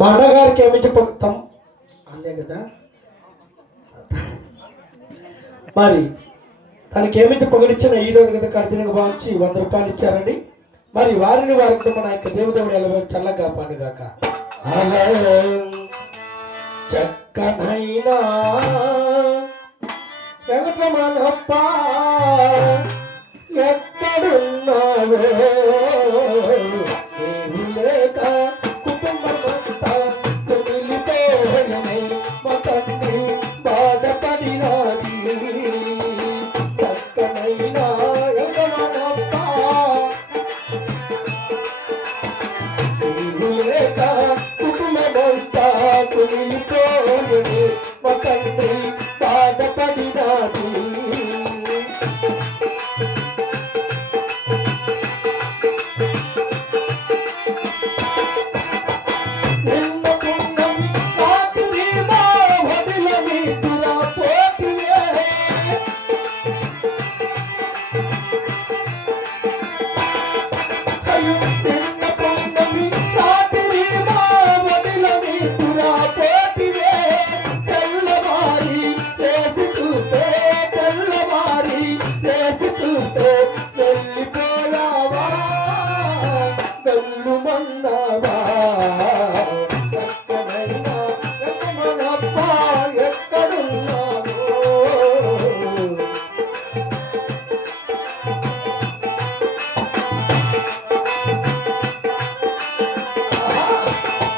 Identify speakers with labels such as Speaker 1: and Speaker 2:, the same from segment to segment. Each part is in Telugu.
Speaker 1: మా అన్నగారికి ఏమి చెప్తాం అన్నే కదా. మరి తనకి ఏమైతే పొగరిచ్చిన ఈ రోజు కదా కడిదినకు భావించి వంద రూపాయలు ఇచ్చారండి. మరి వారిని వారి కుటుంబ నా యొక్క దేవుదేవుడు ఎలా చల్లగా పానుగాక. చక్కనైనా వెంకటరమణప్ప ఎక్కడున్నావో?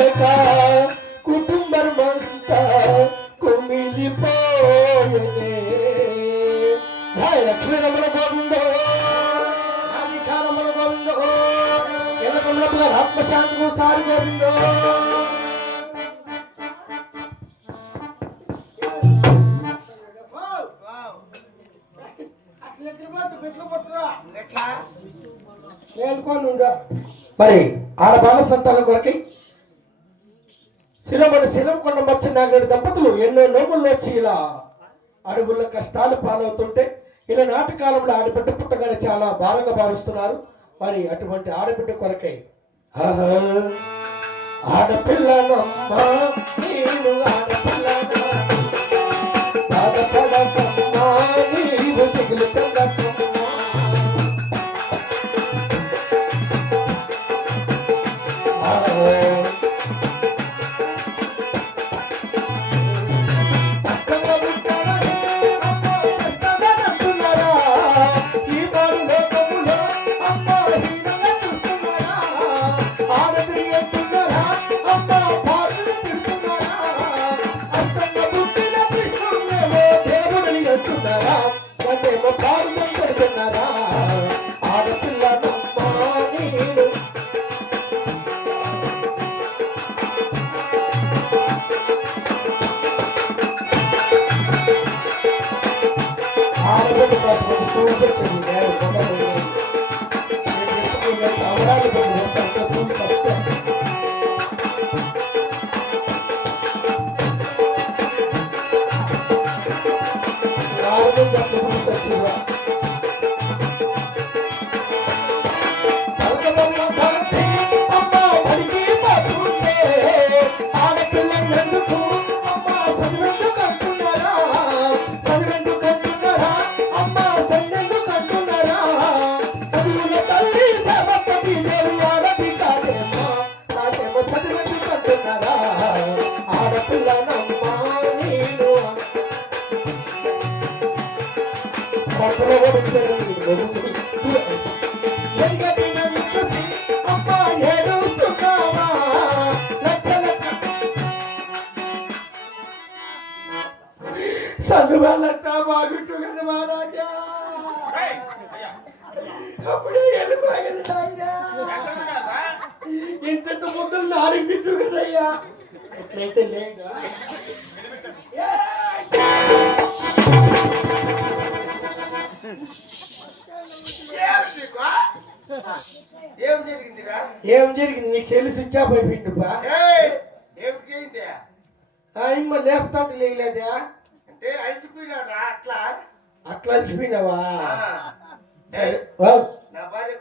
Speaker 1: లేక కుటుంబమంతా కుమిలిపోయనే హాయ్ లక్ష్మీరమణ గోవిందో. అధికారముల గోవిందో. ఎల్లకముల ఆత్మశాంతి సారి గోవిందో. మరి ఆడ బాల సంతానం కొరకై శిలమని శిలం కొండ మచ్చ నాగడి దంపతులు ఎన్నో నోములు వచ్చి ఇలా అడుగుల కష్టాలు పాలవుతుంటే ఇలా నాటి కాలంలో ఆడబిడ్డ పుట్టగానే చాలా భారంగా భావిస్తున్నారు. మరి అటువంటి ఆడబిడ్డ కొరకై ఆహా ఆడపిల్లనమ్మా Thank you. చదువాలంతా బాగుంటు కదా మహారాజా అప్పుడే వెళ్ళిపోయింది నాయనా ఇంత ముందు నాలుగు తిట్టు కదయ్యా ఎట్లయితే లేగా
Speaker 2: ఏం జరిగిందిరా
Speaker 1: ఏం జరిగింది నీకు చెల్లి స్విచ్ ఆఫ్ అయిపోయిందిపా
Speaker 2: ఏయ్, ఏమిటి చేయింది
Speaker 1: ఇమ్మ లేపుతాడు లేలేదా
Speaker 2: అలసిపోయినారా అట్లా?
Speaker 1: అట్లా అలసిపోయినావా?
Speaker 2: నా భార్య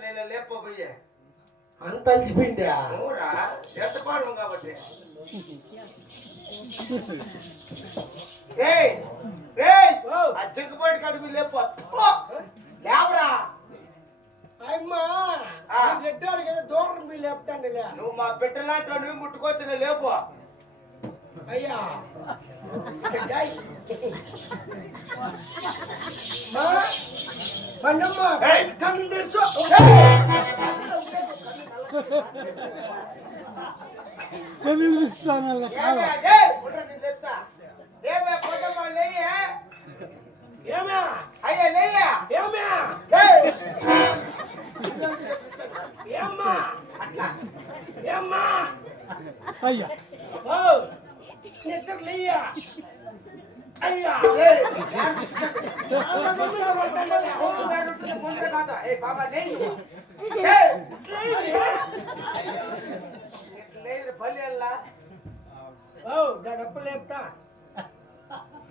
Speaker 2: నేను లేకపోయే
Speaker 1: అంత అలసిపోయిందా?
Speaker 2: నువ్వురా ఎత్తకోవడం కాబట్టి. ఆ కడుపు లేపో. లేవరా.
Speaker 1: అమ్మా దూరం లేపుతాండి
Speaker 2: నువ్వు మా బిడ్డలాంటి నువ్వు ముట్టుకొచ్చిన లేపో.
Speaker 1: అయ్యా డై. మా, పండమ్మ
Speaker 2: ఏయ్.
Speaker 1: కన్ను తెరుచు
Speaker 2: ఏమే, ఏయ్, ఉండ్రా, నేను తెస్తా. ఏమే, కొండమ్మ నెయ్యి?
Speaker 1: ఏమే
Speaker 2: అయ్యా నెయ్యి?
Speaker 1: ఏమే
Speaker 2: ఏయ్,
Speaker 1: ఏమ్మా
Speaker 2: అట్లా.
Speaker 1: ఏమ్మా
Speaker 3: అయ్యా
Speaker 1: ఓ నిద్ర లేయ్యా అయ్యా
Speaker 2: ఏయ్,
Speaker 1: మమ్మల్ని కొట్టండి.
Speaker 2: ముందుగాడు ఉంటుంది, ముందుగా కాదు. ఏయ్, బాబా నెయ్యి. ఏయ్,
Speaker 1: లేయ్యా.
Speaker 2: నెయ్యి బలి అల్లా.
Speaker 1: ఓ దాని అప్పు లేపుతా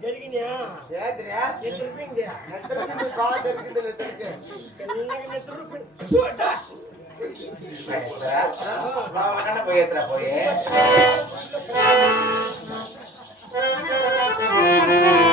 Speaker 1: జరిగినా
Speaker 2: ఏందిరా?
Speaker 1: నిద్రపోయింది
Speaker 2: నిద్రకి మీకు బాగా దొరికింది నిద్రకి.
Speaker 1: చిన్నగా నిద్రపోయింది
Speaker 2: బాగా పోయేదిరా పోయే thank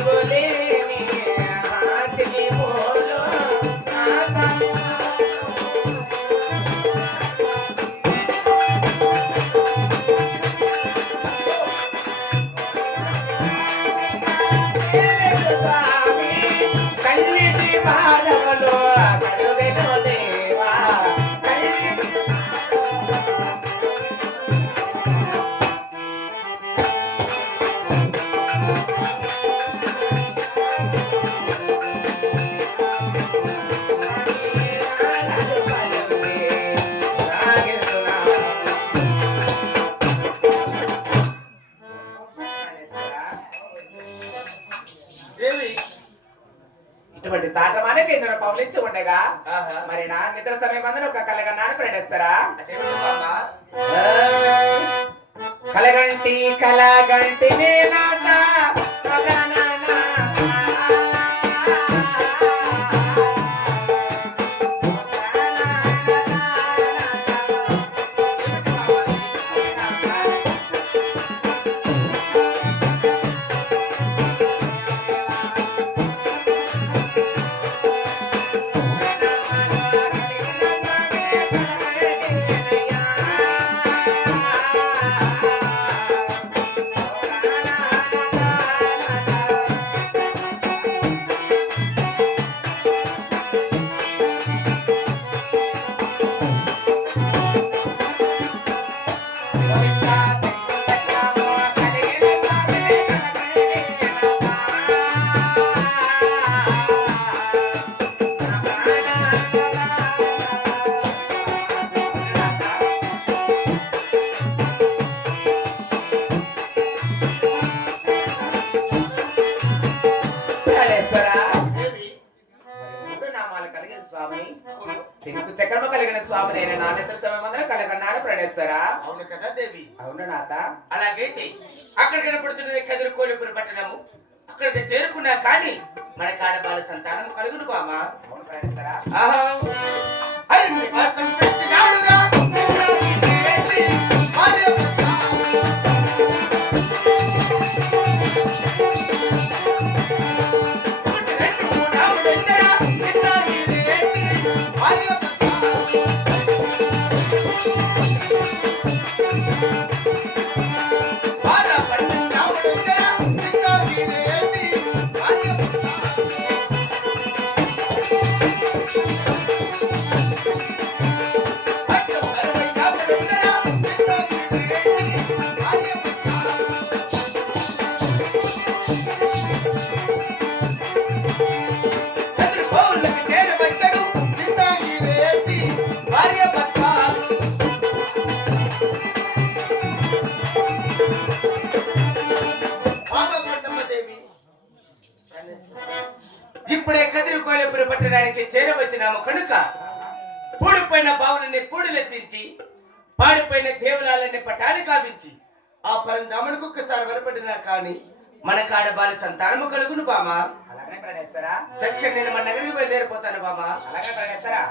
Speaker 2: abonner.
Speaker 4: కలగంటి కలగంటి నేనా తాత
Speaker 2: అలాగైతే అక్కడ కనపడుతున్నది కదిరికోలిపురి పట్టణము. అక్కడ చేరుకున్నా కానీ మన కాడబాల సంతానం కలుగును
Speaker 4: బామా.
Speaker 2: ఆహా. అరే పరంధామునికి ఒక్కసారి వరపడినా కానీ మన కాడ బాల సంతానము కలుగును బామా.
Speaker 4: అలాగే
Speaker 2: తక్షణ నేను మన నగరికి బయలుదేరిపోతాను బామా.
Speaker 4: అలాగే ప్రణేస్తారా?